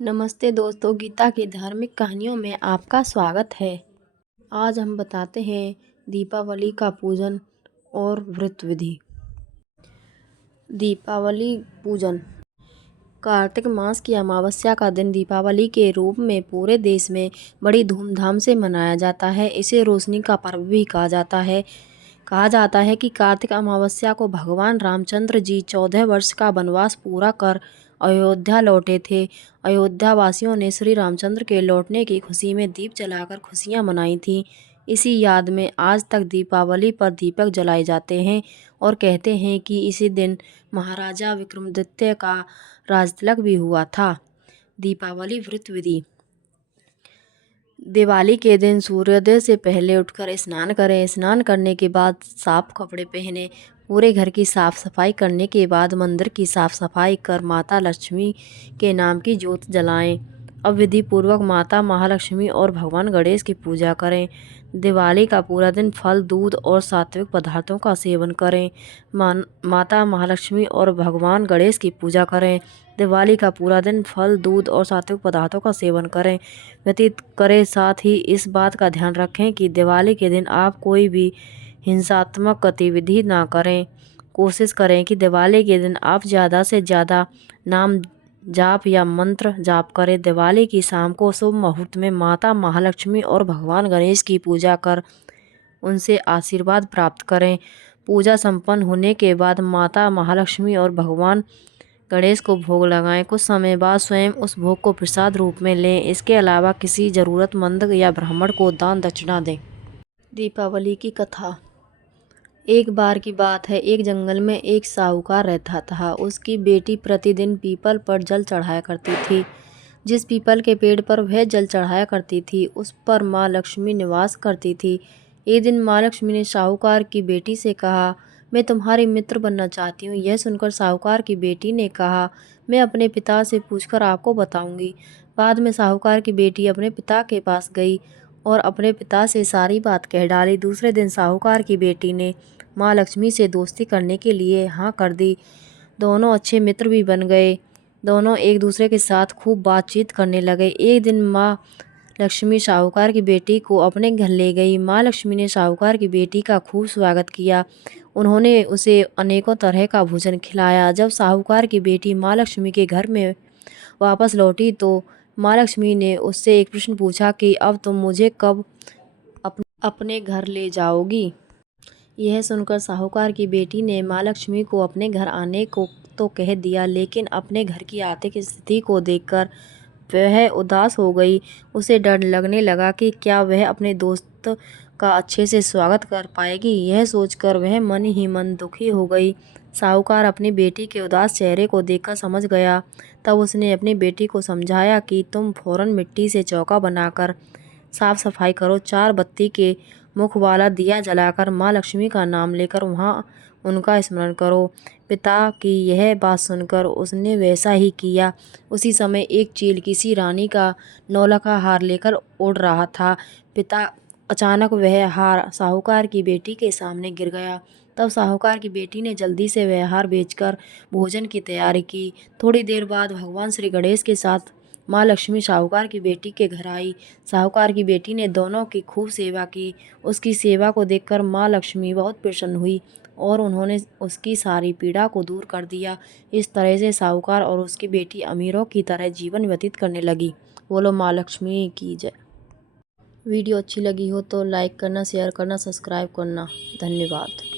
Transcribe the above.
नमस्ते दोस्तों, गीता की धार्मिक कहानियों में आपका स्वागत है। आज हम बताते हैं दीपावली का पूजन और व्रत विधि। दीपावली पूजन। कार्तिक मास की अमावस्या का दिन दीपावली के रूप में पूरे देश में बड़ी धूमधाम से मनाया जाता है। इसे रोशनी का पर्व भी कहा जाता है। कहा जाता है कि कार्तिक अमावस्या को भगवान रामचंद्र जी 14 वर्ष का वनवास पूरा कर अयोध्या लौटे थे। अयोध्या वासियों ने श्री रामचंद्र के लौटने की खुशी में दीप जलाकर खुशियां मनाई थीं। इसी याद में आज तक दीपावली पर दीपक जलाए जाते हैं और कहते हैं कि इसी दिन महाराजा विक्रमादित्य का राजतिलक भी हुआ था। दीपावली व्रत विधि। दिवाली के दिन सूर्योदय से पहले उठकर स्नान करें। स्नान करने के बाद साफ कपड़े पहने। पूरे घर की साफ सफाई करने के बाद मंदिर की साफ सफाई कर माता लक्ष्मी के नाम की ज्योत जलाएं। अब विधि पूर्वक माता महालक्ष्मी और भगवान गणेश की पूजा करें। दिवाली का पूरा दिन फल, दूध और सात्विक पदार्थों का सेवन करें। माता महालक्ष्मी और भगवान गणेश की पूजा करें। दिवाली का पूरा दिन फल, दूध और सात्विक पदार्थों का सेवन करें व्यतीत करें। साथ ही इस बात का ध्यान रखें कि दिवाली के दिन आप कोई भी हिंसात्मक गतिविधि ना करें। कोशिश करें कि दिवाली के दिन आप ज़्यादा से ज़्यादा नाम जाप या मंत्र जाप करें। दिवाली की शाम को शुभ मुहूर्त में माता महालक्ष्मी और भगवान गणेश की पूजा कर उनसे आशीर्वाद प्राप्त करें। पूजा संपन्न होने के बाद माता महालक्ष्मी और भगवान गणेश को भोग लगाएं। कुछ समय बाद स्वयं उस भोग को प्रसाद रूप में लें। इसके अलावा किसी ज़रूरतमंद या ब्राह्मण को दान दक्षिणा दें। दीपावली की कथा। एक बार की बात है, एक जंगल में एक साहूकार रहता था। उसकी बेटी प्रतिदिन पीपल पर जल चढ़ाया करती थी। जिस पीपल के पेड़ पर वह जल चढ़ाया करती थी, उस पर माँ लक्ष्मी निवास करती थी। एक दिन माँ लक्ष्मी ने साहूकार की बेटी से कहा, मैं तुम्हारी मित्र बनना चाहती हूँ। यह सुनकर साहूकार की बेटी ने कहा, मैं अपने पिता से पूछकर आपको बताऊंगी। बाद में साहूकार की बेटी अपने पिता के पास गई और अपने पिता से सारी बात कह डाली। दूसरे दिन साहूकार की बेटी ने माँ लक्ष्मी से दोस्ती करने के लिए हाँ कर दी। दोनों अच्छे मित्र भी बन गए। दोनों एक दूसरे के साथ खूब बातचीत करने लगे। एक दिन माँ लक्ष्मी साहूकार की बेटी को अपने घर ले गई। माँ लक्ष्मी ने साहूकार की बेटी का खूब स्वागत किया। उन्होंने उसे अनेकों तरह का भोजन खिलाया। जब साहूकार की बेटी माँ लक्ष्मी के घर में वापस लौटी तो माँ लक्ष्मी ने उससे एक प्रश्न पूछा कि अब तुम मुझे कब अपने घर ले जाओगी। यह सुनकर साहूकार की बेटी ने माँ लक्ष्मी को अपने घर आने को तो कह दिया, लेकिन अपने घर की आर्थिक स्थिति को देखकर वह उदास हो गई। उसे डर लगने लगा कि क्या वह अपने दोस्त का अच्छे से स्वागत कर पाएगी। यह सोचकर वह मन ही मन दुखी हो गई। साहूकार अपनी बेटी के उदास चेहरे को देखकर समझ गया। तब उसने अपनी बेटी को समझाया कि तुम फौरन मिट्टी से चौका बनाकर साफ सफाई करो। 4 बत्ती के मुख वाला दिया जलाकर माँ लक्ष्मी का नाम लेकर वहाँ उनका स्मरण करो। पिता की यह बात सुनकर उसने वैसा ही किया। उसी समय एक चील किसी रानी का नौलखा हार लेकर उड़ रहा था। अचानक वह हार साहूकार की बेटी के सामने गिर गया। तब साहूकार की बेटी ने जल्दी से वह हार बेचकर भोजन की तैयारी की। थोड़ी देर बाद भगवान श्री गणेश के साथ माँ लक्ष्मी साहूकार की बेटी के घर आई। साहूकार की बेटी ने दोनों की खूब सेवा की। उसकी सेवा को देखकर माँ लक्ष्मी बहुत प्रसन्न हुई और उन्होंने उसकी सारी पीड़ा को दूर कर दिया। इस तरह से साहूकार और उसकी बेटी अमीरों की तरह जीवन व्यतीत करने लगी। बोलो माँ लक्ष्मी की जय। वीडियो अच्छी लगी हो तो लाइक करना, शेयर करना, सब्सक्राइब करना। धन्यवाद।